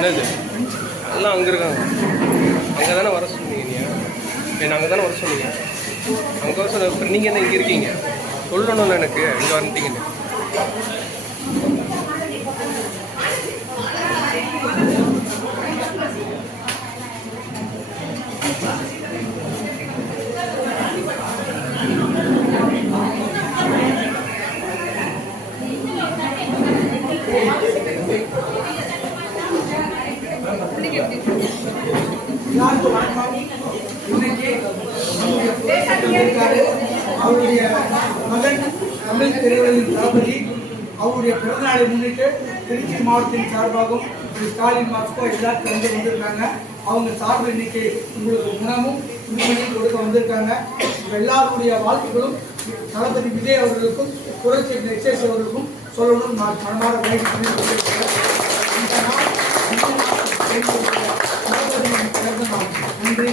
என்னது எல்லாம் அங்கே இருக்காங்க. அங்கே தானே வர சொன்னீங்க நீங்கள்? அங்கே தானே வர சொன்னீங்க. அங்கே வர சொன்ன இப்போ நீங்கள் என்ன இங்கே இருக்கீங்க? சொல்லணும்ல எனக்கு இங்கே வந்துட்டீங்கன்னு. அவருடைய மகன் தமிழ் திரையுலகின் தளபதி அவருடைய பிறந்தநாளை முன்னிட்டு திருச்சி மாவட்டத்தின் சார்பாகவும் ஸ்டாலின் மாஸ்கோ எல்லாத்தையும் வந்திருக்காங்க. அவங்க சார்பு இன்னைக்கு உங்களுக்கு உணவும் துணிமணியும் கொடுக்க வந்திருக்காங்க. எல்லாருடைய வாழ்த்துக்களும் தளபதி விஜய் அவர்களுக்கும் புரட்சி எக்ஸைஸ் அவர்களுக்கும் சொல்லணும் நான் மனமாற வேண்டி சொல்லியிருக்கிறேன். இந்த நாள் தளபதியின் பிறந்த நாள். நன்றி.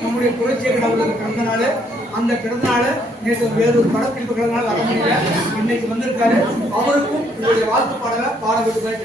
நம்முடைய புரட்சியர் அவர்களுக்கு பிறந்த நாள். அந்த பிறந்த நாள் நேற்று வேறொரு படப்பிடிப்புகளால் வர முடியல. இன்னைக்கு வந்திருக்காரு. அவருக்கும் உங்களுடைய வாழ்த்து பாடலை பாட விட்டுதான்